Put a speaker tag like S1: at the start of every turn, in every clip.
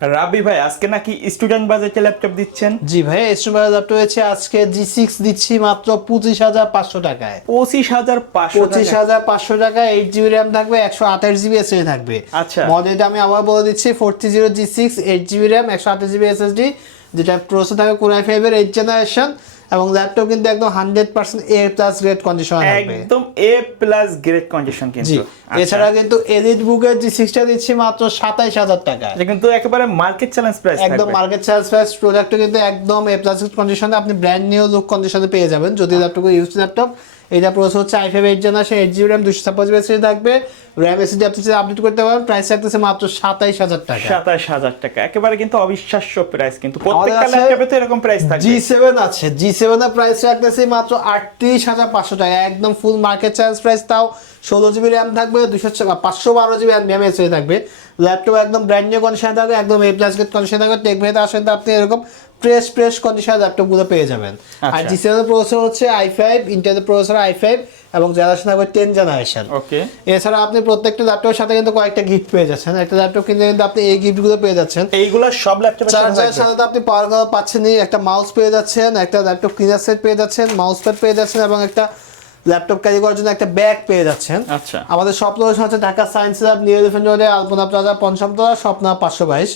S1: রাবি ভাই আজকে নাকি স্টুডেন্ট বাজেটে ল্যাপটপ দিচ্ছেন?
S2: জি ভাই স্টুডেন্ট ল্যাপটপ হয়েছে আজকে জি সিক্স দিচ্ছি মাত্র পঁচিশ হাজার পাঁচশো টাকায়।
S1: পঁচিশ হাজার পাঁচশো
S2: পঁচিশ হাজার পাঁচশো টাকা এইট জিবি র্যাম থাকবে একশো আঠাশ জিবি এসএসডি থাকবে।
S1: আচ্ছা।
S2: মডেলটা আমি আবার বলে দিচ্ছি four three zero G six eight GB RAM একশো আঠাশ জিবি এসএসডি যেটা প্রসেস থাকবে কোরআই ফাইভের এইট জেনারেশন এবং ল্যাপটপ কিন্তু একদম hundred percent A plus grade condition
S1: একদম এ প্লাস গ্রেড কন্ডিশন কিন্তু। আচ্ছা।
S2: এছাড়া কিন্তু এলিট বুকের যে সিক্সটা দিচ্ছি মাত্র সাতাইশ হাজার টাকা।
S1: এটা কিন্তু একেবারে মার্কেট চ্যালেঞ্জ প্রাইস
S2: একদম মার্কেট চ্যালেঞ্জ প্রাইস প্রোডাক্ট কিন্তু একদম এ প্লাস কন্ডিশনে আপনি ব্র্যান্ড নিউ লুক কন্ডিশনে পেয়ে যাবেন। যদি ল্যাপটপ ইউজ ল্যাপটপ এটা প্রসেস হচ্ছে I five eight generation eight GB RAM দুশো জিবি এসএসডি থাকবে। র্যাম এসএসডি আপনি আপডেট করতে পারেন প্রাইস থাকতেছে মাত্র সাতাইশ হাজার টাকা।
S1: সাতাশ হাজার টাকা। একেবারে কিন্তু অবিশ্বাস্য প্রাইস কিন্তু প্রত্যেকটা ল্যাপটপে তো এরকম প্রাইস
S2: থাকে
S1: জি
S2: সেভেন আছে। জি সেভেন এর প্রাইস রাখতেছি মাত্র আটত্রিশ হাজার পাঁচশো টাকা। একদম ফুল মার্কেট চার্জ প্রাইস তাও। ষোলো জিবি র্যাম থাকবে দুশো পাঁচশো বারো জিবি র্যাম এসএসডি থাকবে। ল্যাপটপ একদম ব্র্যান্ড নিউ কন্ডিশন থাকবে একদম এ প্লাস গ্রেড কন্ডিশন থাকবে। টেক ভেতে আসেন তো আপনি এরকম ফ্রেশ ফ্রেশ কন্ডিশন ল্যাপটপগুলো পেয়ে যাবেন। আর। জি সেভেন প্রসেসর হচ্ছে আই ফাইভ ইন্টেলের প্রসেসর আই ফাইভ এবং জেনারেশন থাকবে টেন জেনারেশন
S1: ওকে
S2: এছাড়া আপনি প্রত্যেকটা ল্যাপটপের সাথে কিন্তু কয়েকটা গিফট পেয়ে যাচ্ছেন। একটা ল্যাপটপ কিনলে কিন্তু আপনি এই গিফটগুলো পেয়ে যাচ্ছেন।
S1: এইগুলা সব ল্যাপটপে
S2: চার্জারের সাথে আপনি পাওয়ার কভার পাচ্ছেনই একটা মাউস পেয়ে যাচ্ছেন একটা ল্যাপটপ ক্লিনার সেট পেয়ে যাচ্ছেন মাউস প্যাড পেয়ে যাচ্ছেন এবং একটা ল্যাপটপ ক্যারি করার জন্য একটা ব্যাগ পেয়ে যাচ্ছেন।
S1: আচ্ছা।
S2: আমাদের সব লোকেশন হচ্ছে Dhaka science lab new elephant রোডে আলপনা প্লাজা পঞ্চমতলা স্বপ্না পাঁচশো বাইশ।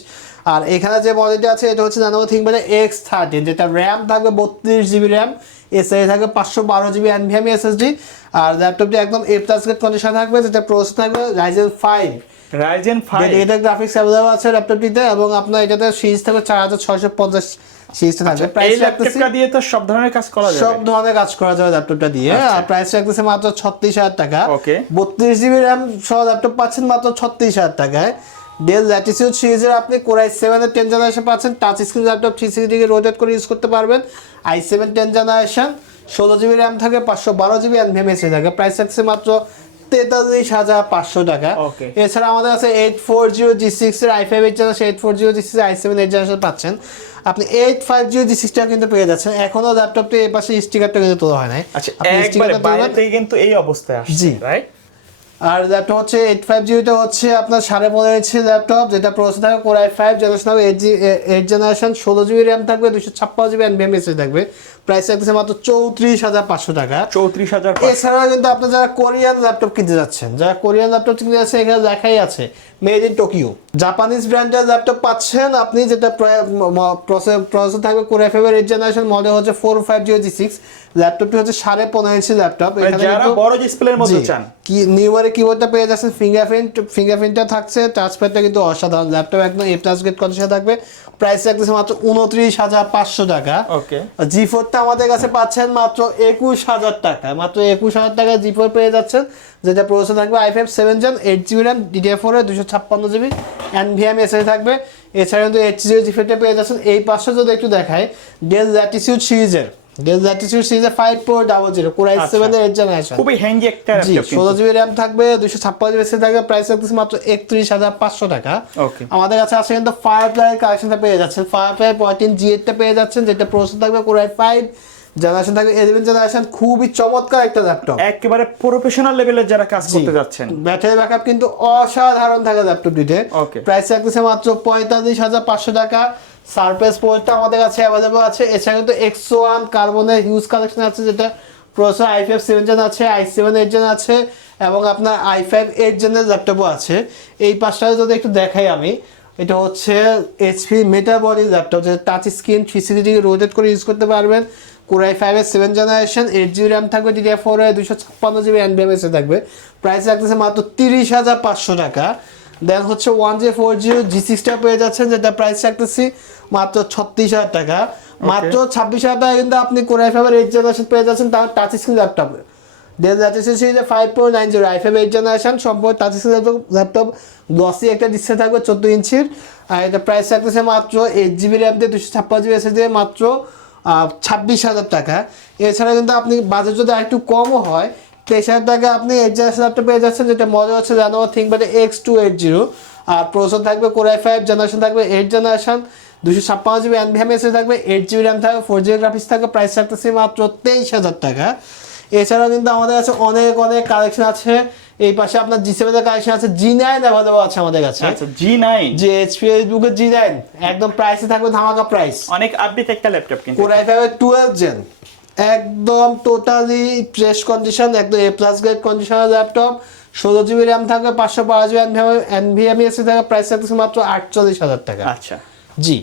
S2: আর এখানে যে মডেলটি আছে এটা হচ্ছে নানো থিঙ্কপ্যাড এক্স থার্টিন যেটা র্যাম থাকবে বত্রিশ জিবি র্যাম এসআই থাকবে পাঁচশো বারো জিবি এনভিএমি এসএসডি আর ল্যাপটপটি একদম এ প্লাস গ্রেড কন্ডিশন থাকবে যেটা প্রসেস থাকবে রাইজেন ফাইভ
S1: রাইজেন ফাইভ
S2: এটা গ্রাফিক্স অ্যাভেলেবল আছে ল্যাপটপটিতে এবং আপনার এটাতে সিরিজ থাকবে চার হাজার ছয়শো পঞ্চাশ সিরিজটা থাকবে। প্রাইস রাখতেছি।
S1: ল্যাপটপটা দিয়ে তো সব ধরনের কাজ করা
S2: সব ধরনের কাজ করা যাবে ল্যাপটপটা দিয়ে
S1: আচ্ছা।
S2: আর প্রাইস রাখতেছে মাত্র ছত্রিশ হাজার টাকা. বত্রিশ জিবি র্যাম সহ ল্যাপটপ পাচ্ছেন মাত্র ছত্রিশ হাজার টাকায়। ডেল ল্যাটিটিউড সিরিজের আপনি কোরাই সেভেনের টেন জেনারেশন পাচ্ছেন। Touch screen laptop three sixty degree rotate করে ইউজ করতে পারবেন। আই সেভেন টেন জেনারেশন ষোলো জিবি র্যাম থাকে পাঁচশো বারো জিবি এনভিএমএসি থাকে। প্রাইস থাকছে মাত্র তেতাল্লিশ হাজার পাঁচশো টাকা। এছাড়া আমাদের আছে eight four zero G six এর I five eight generation eight four zero G six I seven eight generation পাচ্ছেন। আপনি এইট ফাইভ জিরো জি সিক্সটা কিন্তু পেয়ে যাচ্ছেন। এখনও ল্যাপটপটি এই পাশে স্টিকারটা কিন্তু তোলা হয় নাই।
S1: আচ্ছা কিন্তু এই অবস্থায়
S2: জি।
S1: রাইট
S2: আর ল্যাপটপ হচ্ছে এইট ফাইভ জিবিটা হচ্ছে আপনার সাড়ে পনেরো ইঞ্চি ল্যাপটপ যেটা প্রসেস থাকবে কোরআই ফাইভ জেনারেশন হবে এইট জি এইট জেনারেশন ষোলো জিবি র্যাম থাকবে দুশো ছাপ্পান্ন জিবি এনভিএম থাকবে। প্রাইস থাকছে মাত্র চৌত্রিশ হাজার পাঁচশো টাকা।
S1: চৌত্রিশ হাজার
S2: এছাড়াও কিন্তু আপনি যারা কোরিয়ান ল্যাপটপ কিনতে যাচ্ছেন যারা কোরিয়ান ল্যাপটপ কিনতে যাচ্ছেন এখানে লেখাই আছে মেড ইন টোকিও জাপানিজ ব্র্যান্ডের ল্যাপটপ পাচ্ছেন আপনি যেটা প্রসেসর থাকবে কোরিয়া ফেভার এইট জেনারেশন মডেল হচ্ছে four five zero G six ল্যাপটপটি হচ্ছে সাড়ে পনেরো ইঞ্চি ল্যাপটপ
S1: মানে যারা বড় ডিসপ্লের মধ্যে চান।
S2: কি নিউয়ারে কিবোর্ডটা পেয়ে যাচ্ছেন ফিঙ্গারপ্রিন্ট ফিঙ্গারপ্রিন্টটা থাকছে টাচপ্যাডটা কিন্তু অসাধারণ। ল্যাপটপ একদম এ প্লাস গেট কন্ডিশনে থাকবে। প্রাইস রাখতেছে মাত্র উনত্রিশ হাজার পাঁচশো টাকা।
S1: ওকে
S2: জি ফোরটা আমাদের কাছে পাচ্ছেন মাত্র একুশ হাজার টাকা। মাত্র একুশ হাজার টাকা জি ফোর পেয়ে যাচ্ছেন। যেটা প্রসেসর থাকবে I five seven gen eight GB RAM DDA ফোরে দুশো ছাপ্পান্ন জিবি এনভিএম এসএ থাকবে। এছাড়া কিন্তু এইট জিরো জি ফোরটা পেয়ে যাচ্ছেন। এই পাশে যদি একটু দেখায় ডেল ল্যাটিসিউড সিরিজের
S1: আচ্ছা। খুবই হ্যান্ডি একটা
S2: ষোলো জিবি র্যাম থাকবে দুশো ছাপ্পান্ন জিবি থাকবে প্রাইস রাখতেছে মাত্র একত্রিশ হাজার পাঁচশো টাকা। আমাদের কাছে আছে কিন্তু ফায়ার প্লাই কালেকশনটা পেয়ে যাচ্ছেন। ফায়ার প্লাই পয়েন্টিন জি এইটটা পেয়ে যাচ্ছেন যেটা প্রসেসর থাকবে কোরাই ফাইভ জেনারেশন থাকবে ইলেভেন জেনারেশন খুবই চমৎকার একটা ল্যাপটপ
S1: একেবারে প্রফেশনাল লেভেলের যারা কাজ করতে যাচ্ছেন।
S2: ব্যাটারি ব্যাকআপ কিন্তু অসাধারণ থাকে ল্যাপটপটিতে. প্রাইস রাখতেছে মাত্র পঁয়তাল্লিশ হাজার পাঁচশো টাকা। সারফেস পোর্টটা আমাদের কাছে অ্যাভেলেবল আছে। এছাড়া কিন্তু এক্সো ওয়ান কার্বনের হিউজ কালেকশন আছে, যেটা processor i five seven gen আছে আই সেভেন এইট জেন আছে, এবং আপনার আই ফাইভ এইট জেনের ল্যাপটপও আছে। এই পাঁচটা যদি একটু দেখাই আমি, এটা হচ্ছে এইচপি মেটাবডি ল্যাপটপ যেটা touch screen three sixty degree rotate করে ইউজ করতে পারবেন। কোরাই ফাইভের seven generation eight GB RAM থাকবে ডিডিআর ফোর দুশো ছাপ্পান্ন জিবি এনবিএমএসে থাকবে। প্রাইস রাখতেছে মাত্র তিরিশ হাজার পাঁচশো টাকা। দেন হচ্ছে one J four zero G সিক্সটা পেয়ে যাচ্ছেন যেটা প্রাইস রাখতেছি মাত্র ছত্রিশ হাজার টাকা। মাত্র ছাব্বিশ হাজার টাকা কিন্তু আপনি কোরাই ফাইভের এইট জেনারেশন পেয়ে যাচ্ছেন তার touch screen laptop Dell Latitude সিরিজে five four nine zero I five eight generation সম্পূর্ণ টাচ স্ক্রিন ল্যাপটপ গ্লসি একটা ডিসপ্লে থাকবে চোদ্দ ইঞ্চির। আর এটা প্রাইস রাখতেছে মাত্র এইট জিবি র্যাম দিয়ে দুশো ছাপ্পান্ন জিবি এসে দিয়ে মাত্র ছাব্বিশ হাজার টাকা। এছাড়া কিন্তু আপনি বাজেট যদি আরেকটু কমও হয় তেইশ হাজার টাকা আপনি এইট জেনারেশন ল্যাপটপ পেয়ে যাচ্ছেন যেটা মডেল হচ্ছে জানো ThinkPad X two eight zero আর প্রসেসর থাকবে কোরাই ফাইভ জেনারেশন থাকবে এইট জেনারেশন দুশো ছাপ্পান্ন জিবি এনভিএম এসে থাকবে এইট জিবি র্যাম থাকবে ফোর জিবি গ্রাফিক্স থাকবে প্রাইস রাখতেছি মাত্র তেইশ হাজার টাকা। এছাড়াও কিন্তু আমাদের কাছে অনেক অনেক কালেকশন আছে। এই পাশে আপনার জি সেভেন এর কালেকশন আছে জি নাইন অ্যাভেলেবল আছে আমাদের কাছে।
S1: আচ্ছা জি নাইন
S2: যে এইচপি ফেসবুকের জি নাইন একদম প্রাইসে থাকবে ধামাকা প্রাইস
S1: অনেক আপডেট একটা ল্যাপটপ কিন্তু
S2: কোর আই ফাইভের টুয়েলভ জেন একদম টোটালি ফ্রেশ কন্ডিশন একদম এ প্লাস গ্রেড কন্ডিশনের ল্যাপটপ ষোলো জিবি র্যাম থাকবে পাঁচশো বারো জিবি এনভিএমই এসে থাকবে প্রাইস থাকছে মাত্র আটচল্লিশ হাজার টাকা।
S1: আচ্ছা।
S2: জি।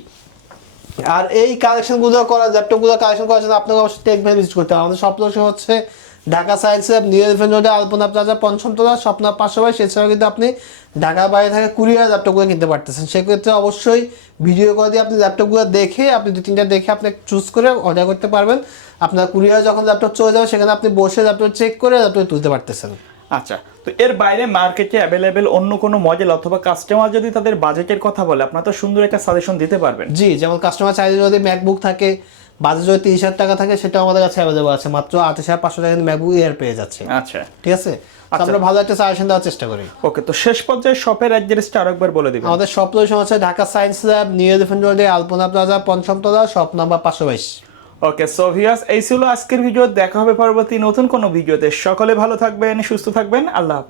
S2: আর এই কালেকশনগুলো করা ল্যাপটপগুলো কালেকশন করার জন্য আপনাকে অবশ্যই টেক ভাই ভিজিট করতে হবে। আমাদের সব লোকেশন হচ্ছে Dhaka science lab new elephant রোডে আলপনা প্লাজা পঞ্চম পঞ্চমতলা স্বপ্ন পাঁচশো বাইশ এছাড়াও কিন্তু আপনি ঢাকার বাইরে থেকে কুরিয়ার ল্যাপটপগুলো কিনতে পারতেছেন। সেক্ষেত্রে অবশ্যই ভিডিও করে দিয়ে আপনি ল্যাপটপগুলো দেখে আপনি দু তিনটা দেখে আপনি চুজ করে অর্ডার করতে পারবেন। আপনার কুরিয়ার যখন ল্যাপটপ চলে যাবে সেখানে আপনি বসে ল্যাপটপ চেক করে ল্যাপটপ তুলতে পারতেছেন।
S1: আচ্ছা তো এর বাইরে মার্কেটে অ্যাভেলেবেল অন্য কোনো মডেল অথবা কাস্টমার যদি তাদের বাজেটের কথা বলে আপনার তো সুন্দর একটা সাজেশন দিতে পারবেন।
S2: জি যেমন কাস্টমার চাইলে যদি ম্যাকবুক থাকে বাজেট যদি তিরিশ হাজার টাকা থাকে সেটা আমাদের কাছে অ্যাভেলেবল আছে। মাত্র আঠাশ হাজার পাঁচশো টাকা ম্যাকবুক এয়ার পেয়ে যাচ্ছে।
S1: আচ্ছা।
S2: ঠিক আছে? তো আমরা ভালো একটা সাজেশন দেওয়ার চেষ্টা করি।
S1: ওকে তো শেষ পর্যায়ে শপের অ্যাড্রেসটা আরেকবার বলে দিবেন।
S2: আমাদের শপ লোকেশন হচ্ছে Dhaka science lab new elephant রোডে আলপনা প্লাজা পঞ্চমতলা শপ নাম্বার পাঁচশো বাইশ।
S1: ওকে সো ভিউয়ার্স এই ছিল আজকের ভিডিও দেখা হবে পরবর্তী নতুন কোনো ভিডিওতে সকলে ভালো থাকবেন, সুস্থ থাকবেন। আল্লাহ হাফেজ।